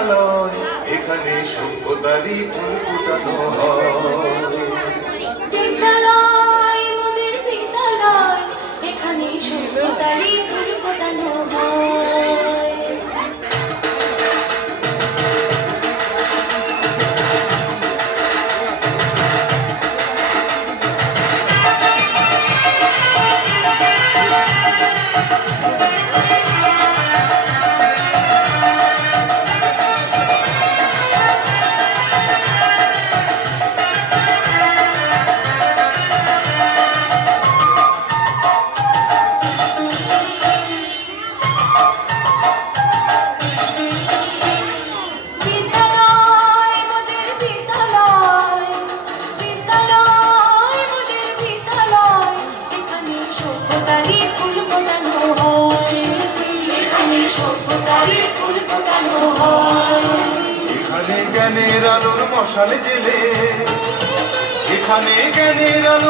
বিদ্যালয়, এখানে সভ্যতারই ফুল ফোটানো হয়। বিদ্যালয় মোদের বিদ্যালয়, এখানে সভ্যতারই ফুল ফোটানো হয়। এখানে জ্ঞানের আলোর মশাল জেলে, এখানে জ্ঞানের আলো